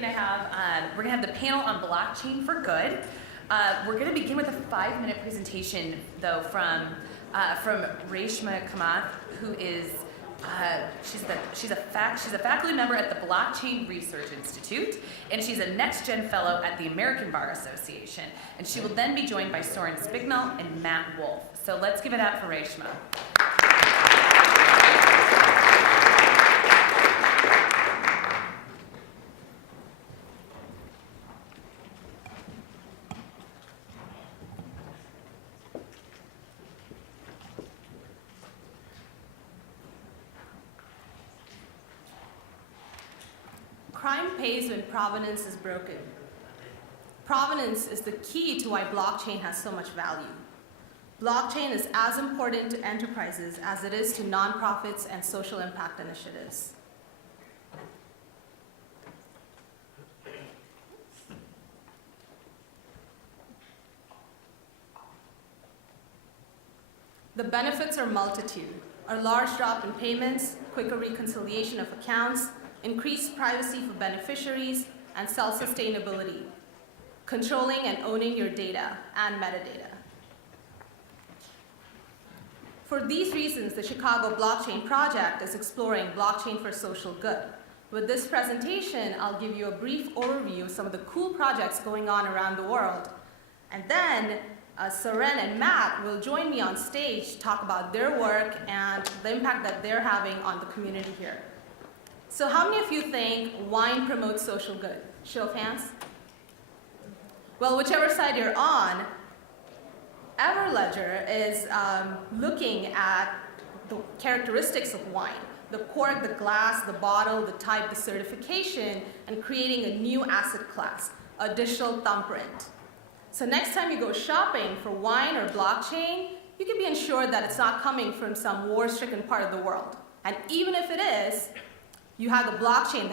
we're gonna have the panel on blockchain for good. We're gonna begin with a 5-minute presentation, though, from Reshma Kamath, who is she's a faculty member at the Blockchain Research Institute, and she's a Next Gen Fellow at the American Bar Association. And she will then be joined by Soren Spicknall and Matt Wolf. So let's give it up for Reshma. Crime pays when provenance is broken. Provenance is the key to why blockchain has so much value. Blockchain is as important to enterprises as it is to nonprofits and social impact initiatives. The benefits are multitude: a large drop in payments, quicker reconciliation of accounts, increased privacy for beneficiaries, and self-sustainability, controlling and owning your data and metadata. For these reasons, the Chicago Blockchain Project is exploring blockchain for social good. With this presentation, I'll give you a brief overview of some of the cool projects going on around the world. And then Soren and Matt will join me on stage to talk about their work and the impact that they're having on the community here. So how many of you think wine promotes social good? Show of hands. Well, whichever side you're on, Everledger is looking at the characteristics of wine: the cork, the glass, the bottle, the type, the certification, and creating a new asset class, a digital thumbprint. So next time you go shopping for wine or blockchain, you can be ensured that it's not coming from some war-stricken part of the world. And even if it is, you have the blockchain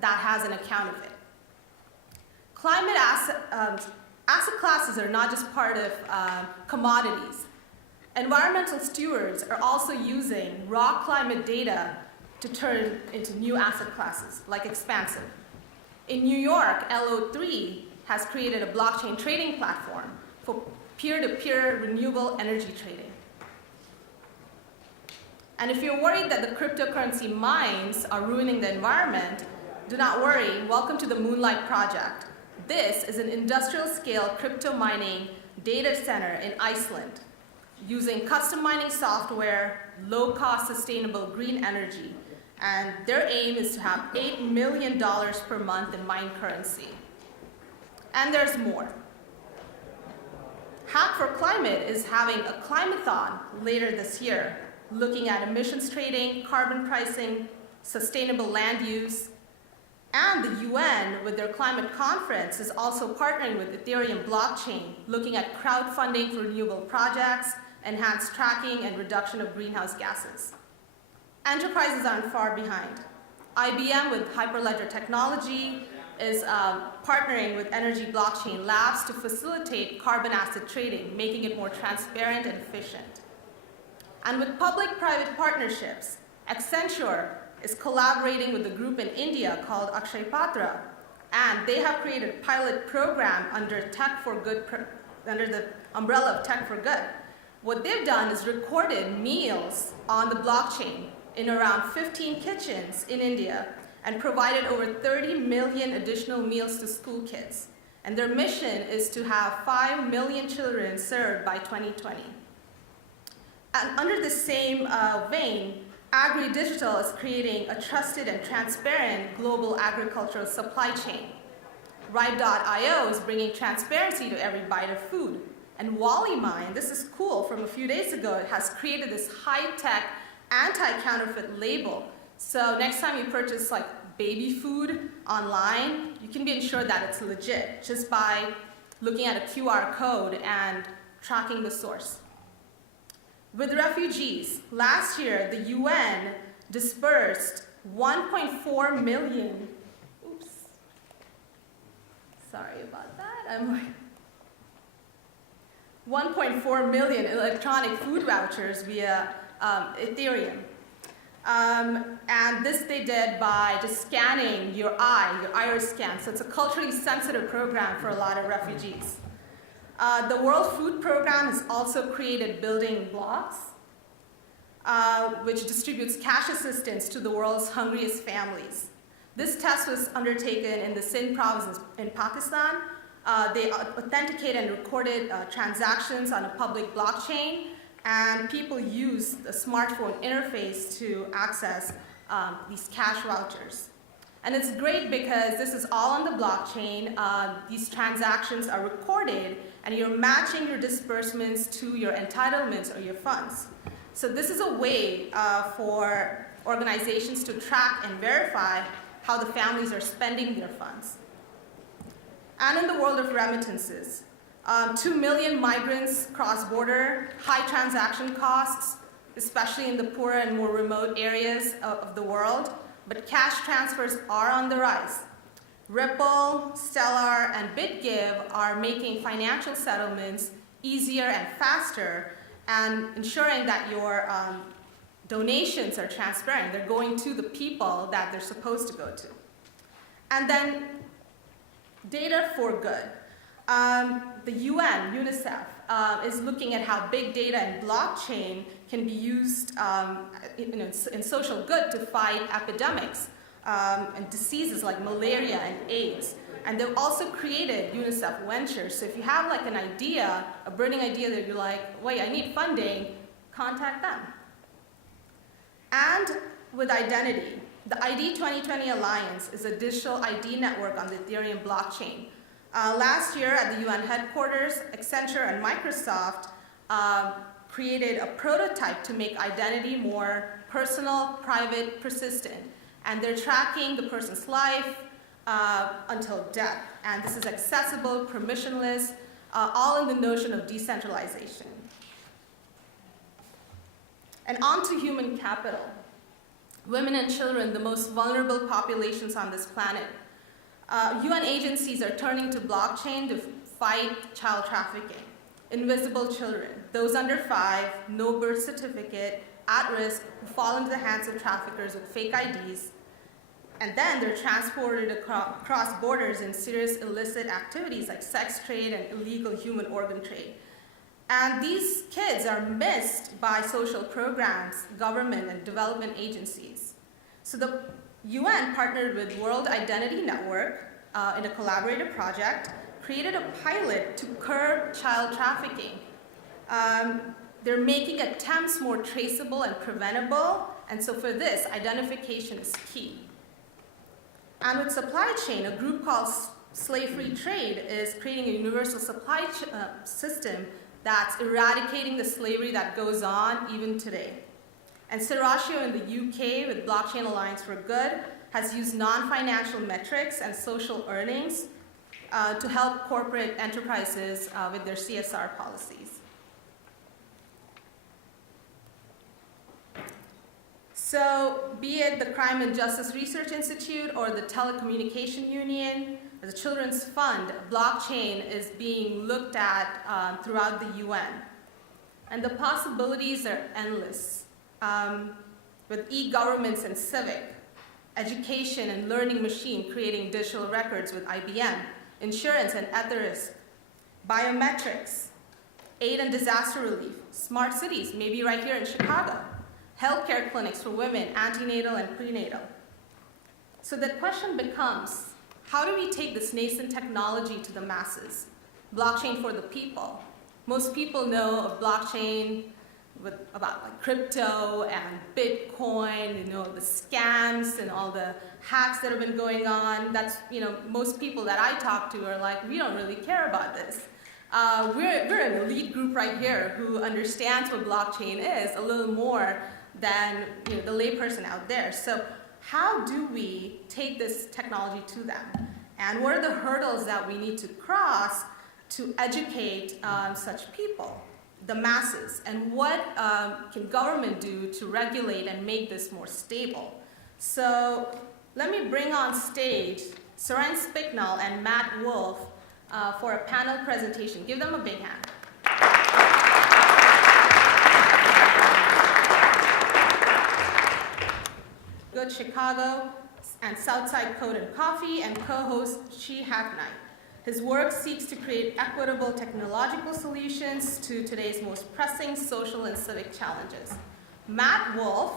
that has an account of it. Climate asset classes are not just part of commodities. Environmental stewards are also using raw climate data to turn into new asset classes, like Expansive. In New York, LO3 has created a blockchain trading platform for peer-to-peer renewable energy trading. And if you're worried that the cryptocurrency mines are ruining the environment, do not worry. Welcome to the Moonlight Project. This is an industrial-scale crypto mining data center in Iceland, using custom mining software, low-cost sustainable green energy. And their aim is to have $8 million per month in mined currency. And there's more. Hack for Climate is having a climathon later this year, looking at emissions trading, carbon pricing, sustainable land use. And the UN, with their climate conference, is also partnering with Ethereum blockchain, looking at crowdfunding for renewable projects, enhanced tracking, and reduction of greenhouse gases. Enterprises aren't far behind. IBM, with Hyperledger Technology, is partnering with Energy Blockchain Labs to facilitate carbon asset trading, making it more transparent and efficient. And with public-private partnerships, Accenture is collaborating with a group in India called Akshay Patra, and they have created a pilot program under the umbrella of Tech for Good. What they've done is recorded meals on the blockchain in around 15 kitchens in India and provided over 30 million additional meals to school kids. And their mission is to have 5 million children served by 2020. And under the same vein, AgriDigital is creating a trusted and transparent global agricultural supply chain. Ripe.io is bringing transparency to every bite of food. And WallyMine, this is cool, from a few days ago, it has created this high-tech anti-counterfeit label. So next time you purchase like baby food online, you can be ensured that it's legit just by looking at a QR code and tracking the source. With refugees, last year the UN dispersed 1.4 million, sorry about that, 1.4 million electronic food vouchers via Ethereum. And this they did by just scanning your iris scan. So it's a culturally sensitive program for a lot of refugees. The World Food Program has also created building blocks, which distributes cash assistance to the world's hungriest families. This test was undertaken in the Sindh province in Pakistan. They authenticated and recorded transactions on a public blockchain, and people used the smartphone interface to access these cash vouchers. And it's great because this is all on the blockchain. These transactions are recorded, and you're matching your disbursements to your entitlements or your funds. So this is a way for organizations to track and verify how the families are spending their funds. And in the world of remittances, 2 million migrants cross-border, high transaction costs, especially in the poorer and more remote areas of the world, but cash transfers are on the rise. Ripple, Stellar, and BitGive are making financial settlements easier and faster, and ensuring that your donations are transparent. They're going to the people that they're supposed to go to. And then data for good. The UN, UNICEF, is looking at how big data and blockchain can be used in social good to fight epidemics and diseases like malaria and AIDS. And they've also created UNICEF Ventures. So if you have like an idea, a burning idea that you're like, wait, I need funding, contact them. And with identity, the ID 2020 Alliance is a digital ID network on the Ethereum blockchain. Last year at the UN headquarters, Accenture and Microsoft created a prototype to make identity more personal, private, persistent. And they're tracking the person's life until death. And this is accessible, permissionless, all in the notion of decentralization. And on to human capital. Women and children, the most vulnerable populations on this planet. UN agencies are turning to blockchain to fight child trafficking. Invisible children, those under 5, no birth certificate, at risk, who fall into the hands of traffickers with fake IDs, and then they're transported across borders in serious illicit activities like sex trade and illegal human organ trade. And these kids are missed by social programs, government, and development agencies. So the UN partnered with World Identity Network in a collaborative project, created a pilot to curb child trafficking. They're making attempts more traceable and preventable, and so for this, identification is key. And with supply chain, a group called Slave-Free Trade is creating a universal supply system that's eradicating the slavery that goes on even today. And Serratio in the UK with Blockchain Alliance for Good has used non-financial metrics and social earnings to help corporate enterprises with their CSR policies. So be it the Crime and Justice Research Institute or the Telecommunication Union, the Children's Fund, blockchain is being looked at throughout the UN. And the possibilities are endless. With e-governments and civic, education and learning machine creating digital records with IBM, insurance and Etherisk, biometrics, aid and disaster relief, smart cities, maybe right here in Chicago, healthcare clinics for women, antenatal and prenatal. So the question becomes, how do we take this nascent technology to the masses? Blockchain for the people. Most people know of blockchain about like crypto and Bitcoin, the scams and all the hacks that have been going on. That's, most people that I talk to are like, we don't really care about this. We're an elite group right here who understands what blockchain is a little more than the layperson out there. So how do we take this technology to them? And what are the hurdles that we need to cross to educate such people, the masses? And what can government do to regulate and make this more stable? So let me bring on stage Soren Spicknall and Matt Wolf for a panel presentation. Give them a big hand. Chicago and Southside Code and Coffee, and co-hosts She Hack Night. His work seeks to create equitable technological solutions to today's most pressing social and civic challenges. Matt Wolf,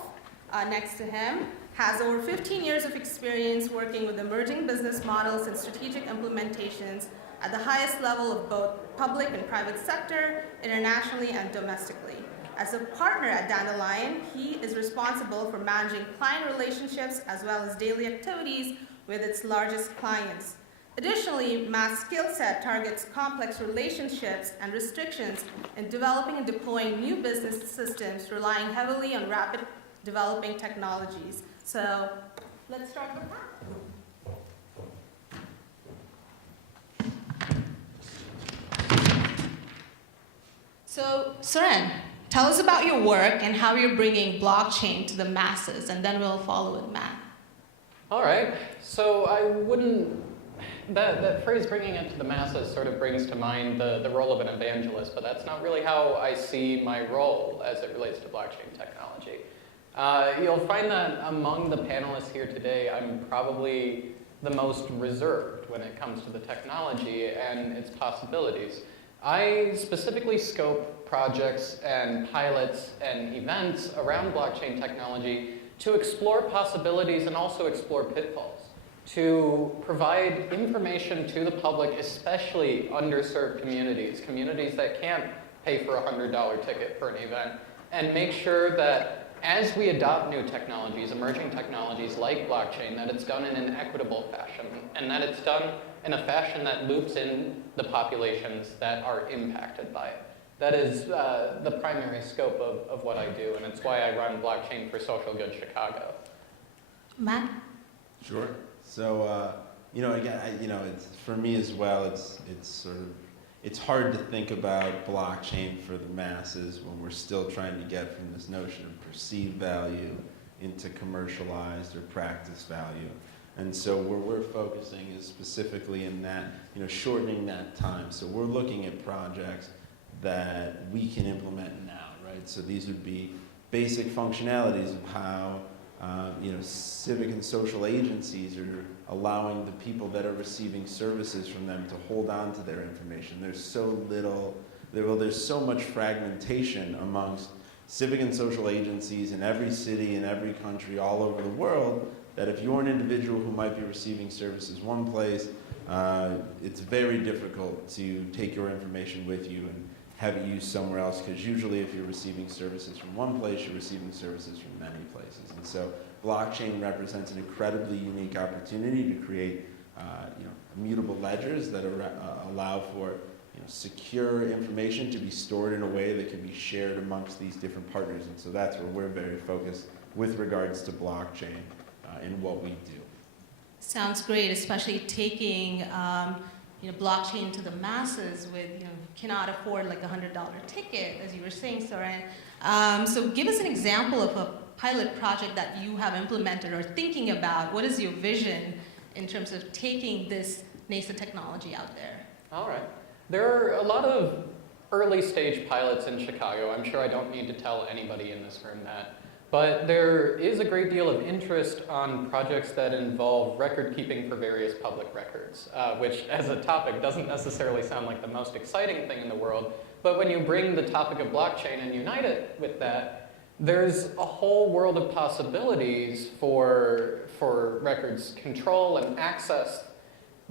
next to him, has over 15 years of experience working with emerging business models and strategic implementations at the highest level of both public and private sector, internationally and domestically. As a partner at Dandelion, he is responsible for managing client relationships as well as daily activities with its largest clients. Additionally, Matt's skill set targets complex relationships and restrictions in developing and deploying new business systems, relying heavily on rapid developing technologies. So let's start with that. So Soren, tell us about your work and how you're bringing blockchain to the masses, and then we'll follow with Matt. All right. So I wouldn't, that phrase bringing it to the masses sort of brings to mind the role of an evangelist, but that's not really how I see my role as it relates to blockchain technology. You'll find that among the panelists here today, I'm probably the most reserved when it comes to the technology and its possibilities. I specifically scope projects and pilots and events around blockchain technology to explore possibilities and also explore pitfalls, to provide information to the public, especially underserved communities, communities that can't pay for a $100 ticket for an event, and make sure that as we adopt new technologies, emerging technologies like blockchain, that it's done in an equitable fashion, and that it's done in a fashion that loops in the populations that are impacted by it. That is the primary scope of what I do, and it's why I run Blockchain for Social Good Chicago. Matt? Sure. So, again, it's for me as well. It's hard to think about blockchain for the masses when we're still trying to get from this notion of perceived value into commercialized or practice value. And so where we're focusing is specifically in that, shortening that time. So we're looking at projects that we can implement now, right? So these would be basic functionalities of how civic and social agencies are allowing the people that are receiving services from them to hold on to their information. There's so much fragmentation amongst civic and social agencies in every city, in every country, all over the world, that if you're an individual who might be receiving services one place, it's very difficult to take your information with you and have it used somewhere else, because usually if you're receiving services from one place, you're receiving services from many places. And so blockchain represents an incredibly unique opportunity to create immutable ledgers that allow for secure information to be stored in a way that can be shared amongst these different partners. And so that's where we're very focused with regards to blockchain in what we do. Sounds great, especially taking blockchain to the masses with cannot afford like a $100 ticket, as you were saying, Soren. So give us an example of a pilot project that you have implemented or thinking about. What is your vision in terms of taking this nascent technology out there? All right. There are a lot of early stage pilots in Chicago. I'm sure I don't need to tell anybody in this room that. But there is a great deal of interest on projects that involve record keeping for various public records, which as a topic doesn't necessarily sound like the most exciting thing in the world. But when you bring the topic of blockchain and unite it with that, there's a whole world of possibilities for records control and access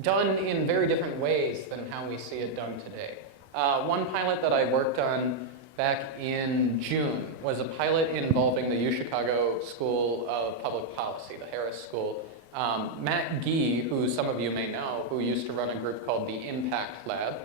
done in very different ways than how we see it done today. One pilot that I worked on back in June was a pilot involving the UChicago School of Public Policy, the Harris School. Matt Gee, who some of you may know, who used to run a group called the Impact Lab,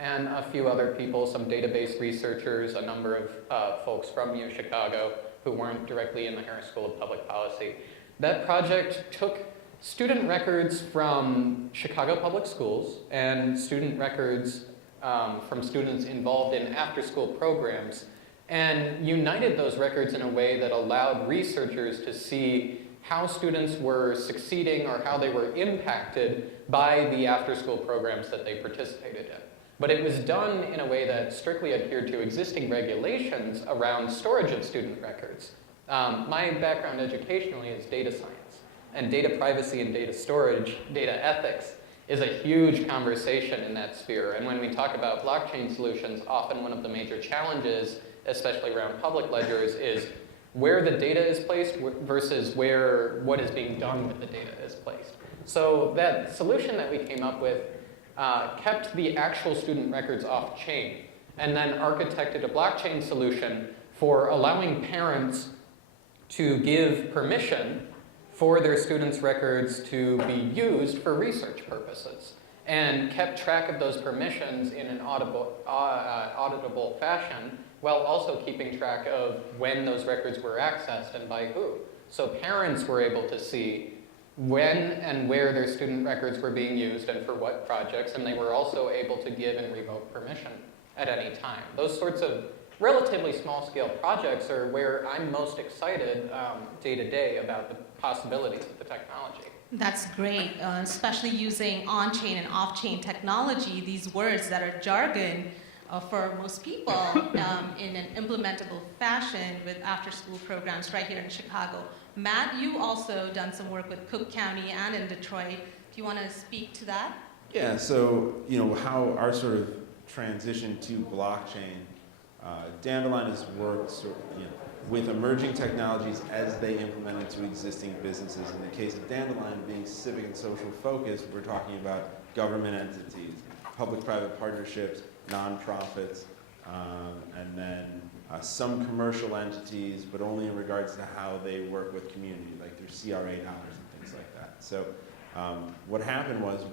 and a few other people, some database researchers, a number of folks from UChicago who weren't directly in the Harris School of Public Policy. That project took student records from Chicago Public Schools and student records from students involved in after-school programs and united those records in a way that allowed researchers to see how students were succeeding or how they were impacted by the after-school programs that they participated in. But it was done in a way that strictly adhered to existing regulations around storage of student records. My background educationally is data science, and data privacy and data storage, data ethics, is a huge conversation in that sphere. And when we talk about blockchain solutions, often one of the major challenges, especially around public ledgers, is where the data is placed versus what is being done with the data is placed. So that solution that we came up with kept the actual student records off-chain and then architected a blockchain solution for allowing parents to give permission for their students' records to be used for research purposes, and kept track of those permissions in an auditable fashion, while also keeping track of when those records were accessed and by who. So parents were able to see when and where their student records were being used and for what projects, and they were also able to give and revoke permission at any time. Those sorts of relatively small-scale projects are where I'm most excited day to day about the possibilities of the technology. That's great, especially using on-chain and off-chain technology, these words that are jargon for most people in an implementable fashion with after-school programs right here in Chicago. Matt, you also done some work with Cook County and in Detroit. Do you want to speak to that? Yeah, so, how our sort of transition to blockchain, Dandelion has worked with emerging technologies as they implement into existing businesses. In the case of Dandelion being civic and social focused, we're talking about government entities, public-private partnerships, nonprofits, and then some commercial entities, but only in regards to how they work with community, like their CRA dollars and things like that. So what happened was,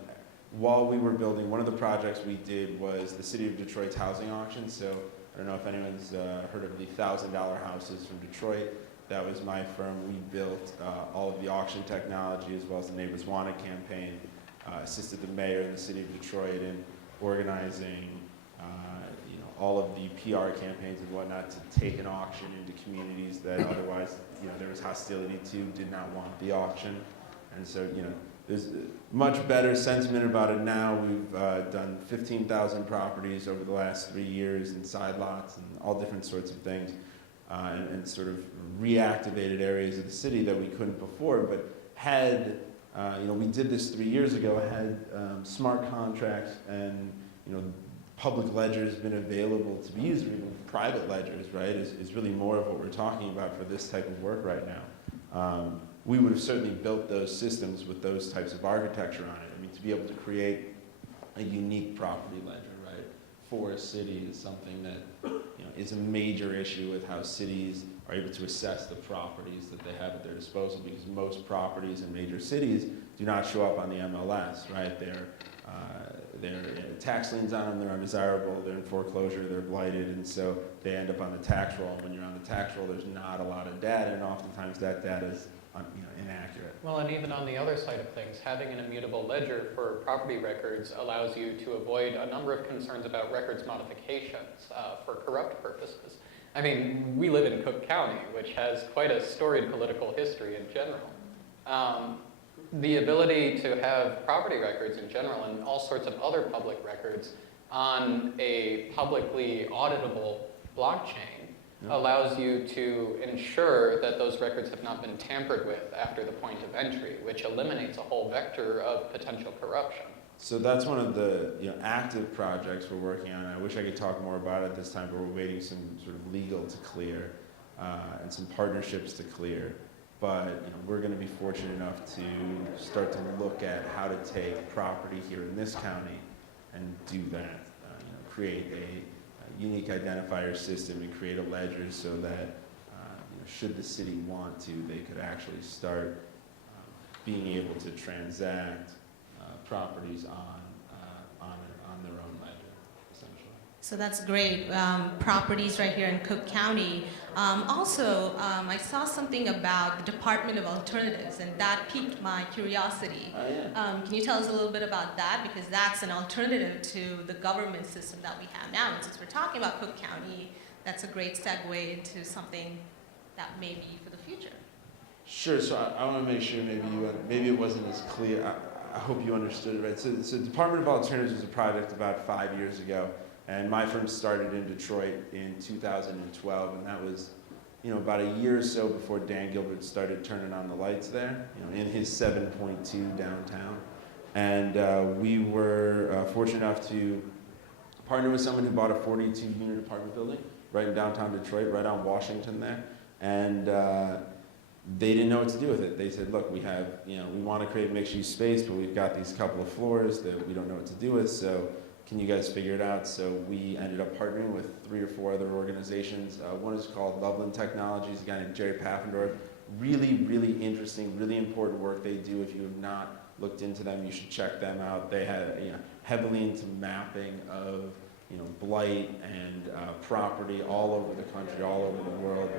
while we were building, one of the projects we did was the City of Detroit's housing auction. So I don't know if anyone's heard of the $1,000 houses from Detroit. That was my firm. We built all of the auction technology as well as the Neighbors Wanted campaign, assisted the mayor and the City of Detroit in organizing all of the PR campaigns and whatnot to take an auction into communities that otherwise there was hostility to, did not want the auction. And so there's much better sentiment about it now. We've done 15,000 properties over the last 3 years in side lots and all different sorts of things, and sort of reactivated areas of the city that we couldn't before. But had we did this 3 years ago, had smart contracts and public ledgers been available to be used, or even private ledgers, right, is really more of what we're talking about for this type of work right now. We would have certainly built those systems with those types of architecture on it. I mean, to be able to create a unique property ledger, right, for a city is something that is a major issue with how cities are able to assess the properties that they have at their disposal, because most properties in major cities do not show up on the MLS, right? They're tax liens on them, they're undesirable, they're in foreclosure, they're blighted, and so they end up on the tax roll. And when you're on the tax roll, there's not a lot of data, and oftentimes that data is inaccurate. Well, and even on the other side of things, having an immutable ledger for property records allows you to avoid a number of concerns about records modifications for corrupt purposes. I mean, we live in Cook County, which has quite a storied political history in general. The ability to have property records in general and all sorts of other public records on a publicly auditable blockchain allows you to ensure that those records have not been tampered with after the point of entry, which eliminates a whole vector of potential corruption. So that's one of the active projects we're working on. I wish I could talk more about it this time, but we're waiting some sort of legal to clear and some partnerships to clear. But we're going to be fortunate enough to start to look at how to take property here in this county and do that, create a unique identifier system and create a ledger so that should the city want to, they could actually start being able to transact properties on their own ledger, essentially. So that's great. Properties right here in Cook County. Also, I saw something about the Department of Alternatives, and that piqued my curiosity. Oh, yeah. Can you tell us a little bit about that? Because that's an alternative to the government system that we have now. And since we're talking about Cook County, that's a great segue into something that may be for the future. Sure. So I want to make sure maybe it wasn't as clear. I hope you understood it right. So Department of Alternatives was a project about 5 years ago. And my firm started in Detroit in 2012, and that was about a year or so before Dan Gilbert started turning on the lights there, in his 7.2 downtown. And we were fortunate enough to partner with someone who bought a 42-unit apartment building right in downtown Detroit, right on Washington there. And they didn't know what to do with it. They said, look, we have, we want to create mixed-use space, but we've got these couple of floors that we don't know what to do with, so can you guys figure it out? So we ended up partnering with 3 or 4 other organizations. One is called Loveland Technologies, a guy named Jerry Paffendorf. Really, really interesting, really important work they do. If you have not looked into them, you should check them out. They have heavily into mapping of blight and property all over the country, all over the world.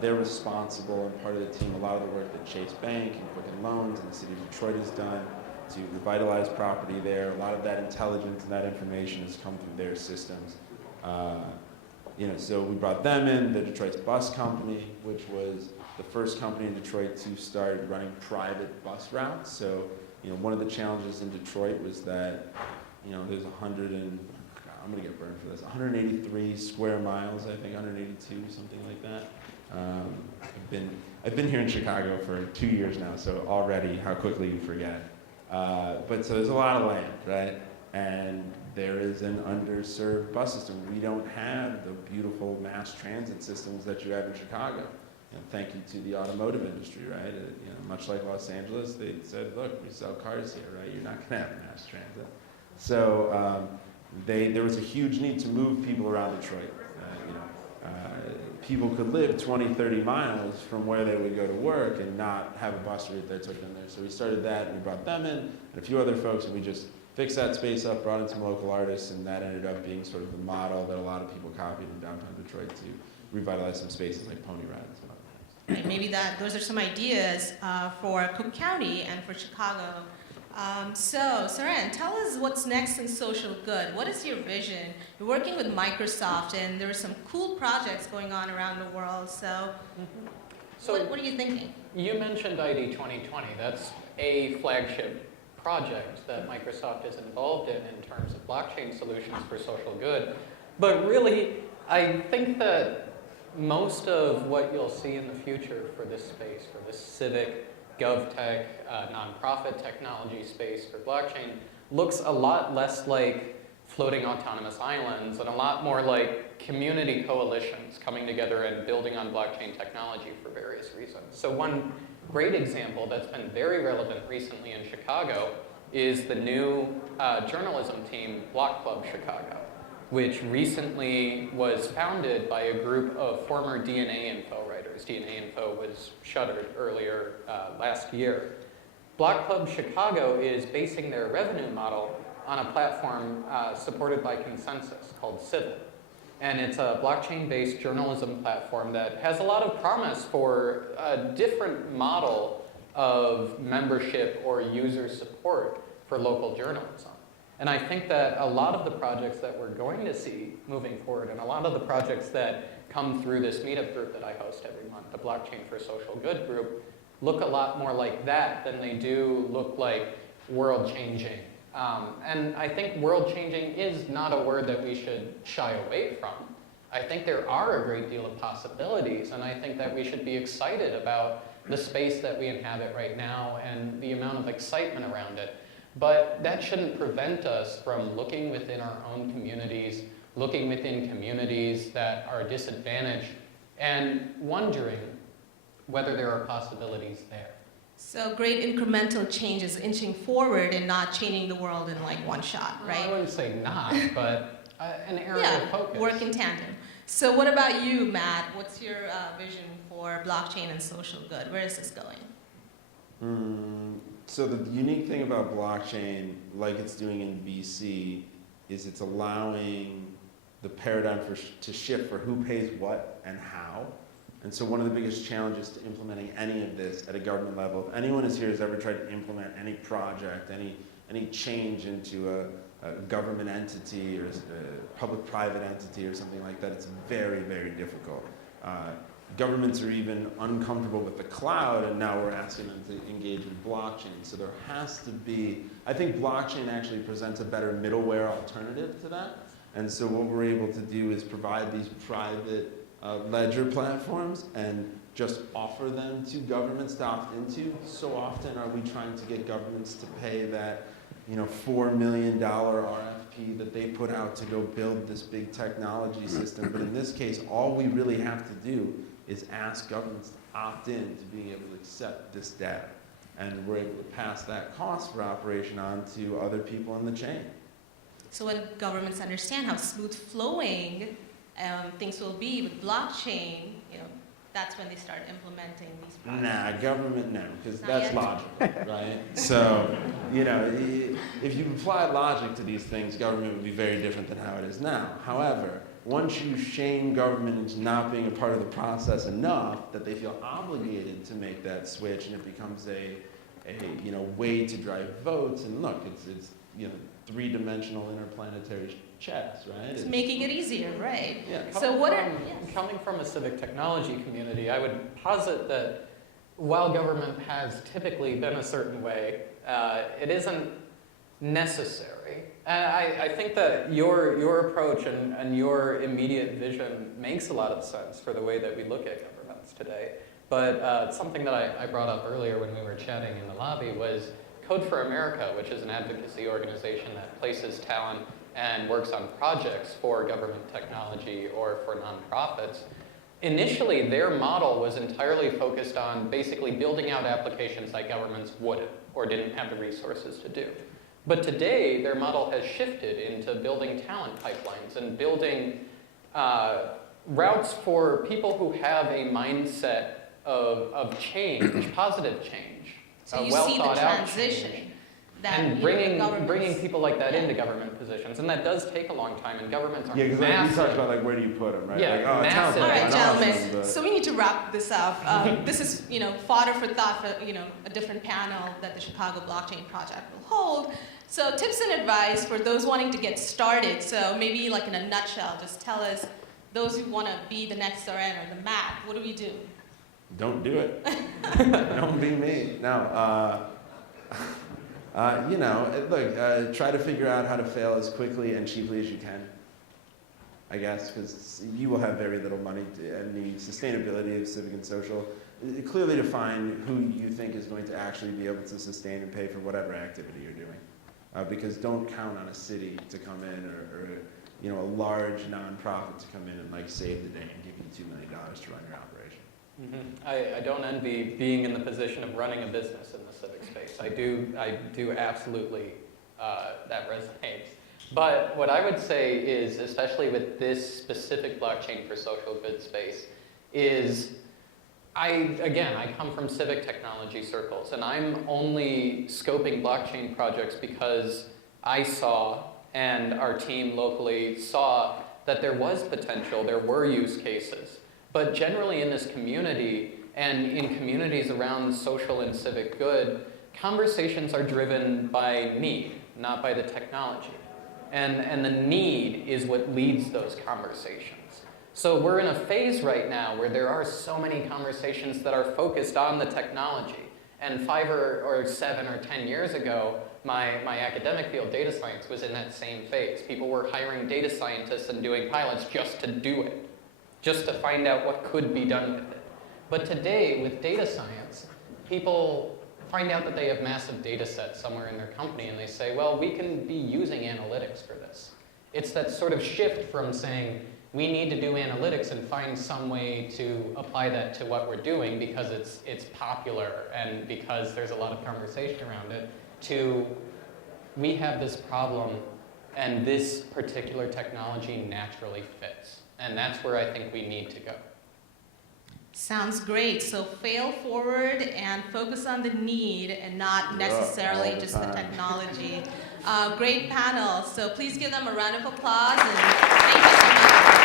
They're responsible and part of the team, a lot of the work that Chase Bank and Quicken Loans and the city of Detroit has done to revitalize property there. A lot of that intelligence and that information has come through their systems. So we brought them in, the Detroit's Bus Company, which was the first company in Detroit to start running private bus routes. So, one of the challenges in Detroit was that, there's 183 square miles, I think, 182, something like that. I've been here in Chicago for 2 years now, so already how quickly you forget. But so there's a lot of land, right? And there is an underserved bus system. We don't have the beautiful mass transit systems that you have in Chicago. And thank you to the automotive industry, right? Much like Los Angeles, they said, look, we sell cars here, right? You're not going to have mass transit. So there was a huge need to move people around Detroit. People could live 20, 30 miles from where they would go to work and not have a bus route that took them there. So we started that, and we brought them in, and a few other folks, and we just fixed that space up, brought in some local artists, and that ended up being sort of the model that a lot of people copied in downtown Detroit to revitalize some spaces like pony rides and other things. Right, maybe those are some ideas for Cook County and for Chicago. So, Soren, tell us what's next in social good. What is your vision? You're working with Microsoft, and there are some cool projects going on around the world. So, what are you thinking? You mentioned ID 2020. That's a flagship project that Microsoft is involved in terms of blockchain solutions for social good. But really, I think that most of what you'll see in the future for this space, for this civic, GovTech, nonprofit technology space for blockchain, looks a lot less like floating autonomous islands and a lot more like community coalitions coming together and building on blockchain technology for various reasons. So one great example that's been very relevant recently in Chicago is the new journalism team, Block Club Chicago, which recently was founded by a group of former DNA Info writers. DNA Info was shuttered earlier last year. Block Club Chicago is basing their revenue model on a platform supported by Consensus called Civil. And it's a blockchain-based journalism platform that has a lot of promise for a different model of membership or user support for local journalism. And I think that a lot of the projects that we're going to see moving forward, and a lot of the projects that come through this meetup group that I host every month, the Blockchain for Social Good group, look a lot more like that than they do look like world-changing. And I think world-changing is not a word that we should shy away from. I think there are a great deal of possibilities, and I think that we should be excited about the space that we inhabit right now and the amount of excitement around it. But that shouldn't prevent us from looking within our own communities, looking within communities that are disadvantaged, and wondering whether there are possibilities there. So great incremental changes, inching forward and not changing the world in like one shot, right? I wouldn't say not, but an area of focus. Work in tandem. So what about you, Matt? What's your vision for blockchain and social good? Where is this going? So the unique thing about blockchain, like it's doing in VC, is it's allowing the paradigm to shift for who pays what and how. And so one of the biggest challenges to implementing any of this at a government level, if anyone is here has ever tried to implement any project, any change into a government entity or a public-private entity or something like that, it's very, very difficult. Governments are even uncomfortable with the cloud, and now we're asking them to engage with blockchain. So there has to be, I think blockchain actually presents a better middleware alternative to that. And so what we're able to do is provide these private ledger platforms and just offer them to governments to opt into. So often are we trying to get governments to pay that, $4 million RFP that they put out to go build this big technology system. But in this case, all we really have to do is ask governments to opt in to being able to accept this data. And we're able to pass that cost for operation on to other people in the chain. So when governments understand how smooth flowing things will be with blockchain, that's when they start implementing these projects. Nah, government no, because Not that's yet. logical, right? So, if you apply logic to these things, government would be very different than how it is now. However, once you shame government into not being a part of the process enough that they feel obligated to make that switch, and it becomes a way to drive votes. And look, it's three-dimensional interplanetary chess, right? It's making it easier, right? Yeah. So Coming from a civic technology community, I would posit that while government has typically been a certain way, it isn't necessary. And I think that your approach and your immediate vision makes a lot of sense for the way that we look at governments today. But something that I brought up earlier when we were chatting in the lobby was Code for America, which is an advocacy organization that places talent and works on projects for government technology or for nonprofits. Initially, their model was entirely focused on basically building out applications that governments wouldn't or didn't have the resources to do. But today, their model has shifted into building talent pipelines and building routes for people who have a mindset of change, positive change, So you well see the thought out transition change. that And governments- bringing people like that Yeah. into government positions, and that does take a long time, and governments are Yeah, because we massive. talked about where do you put them, right? Yeah, talent massive. All right, pipeline, gentlemen. awesome, but- So we need to wrap this up. This is, fodder for thought for, a different panel that the Chicago Blockchain Project will hold. So tips and advice for those wanting to get started. So maybe like in a nutshell, just tell us, those who want to be the next Soren or the Matt, what do we do? Don't do it. Don't be me. No. Look, try to figure out how to fail as quickly and cheaply as you can, I guess, because you will have very little money and the sustainability of civic and social. Clearly define who you think is going to actually be able to sustain and pay for whatever activity you're doing. Because don't count on a city to come in or a large nonprofit to come in and save the day and give you $2 million to run your operation. Mm-hmm. I don't envy being in the position of running a business in the civic space. I do absolutely, that resonates. But what I would say is, especially with this specific blockchain for social good space, is I come from civic technology circles, and I'm only scoping blockchain projects because I saw, and our team locally saw, that there was potential, there were use cases. But generally in this community, and in communities around social and civic good, conversations are driven by need, not by the technology. And the need is what leads those conversations. So we're in a phase right now where there are so many conversations that are focused on the technology. And 5 or 7 or 10 years ago, my academic field, data science, was in that same phase. People were hiring data scientists and doing pilots just to do it, just to find out what could be done with it. But today, with data science, people find out that they have massive data sets somewhere in their company, and they say, well, we can be using analytics for this. It's that sort of shift from saying, we need to do analytics and find some way to apply that to what we're doing because it's popular and because there's a lot of conversation around it, to we have this problem and this particular technology naturally fits. And that's where I think we need to go. Sounds great. So fail forward and focus on the need and not necessarily just the technology. Great panel. So please give them a round of applause and thank you so much.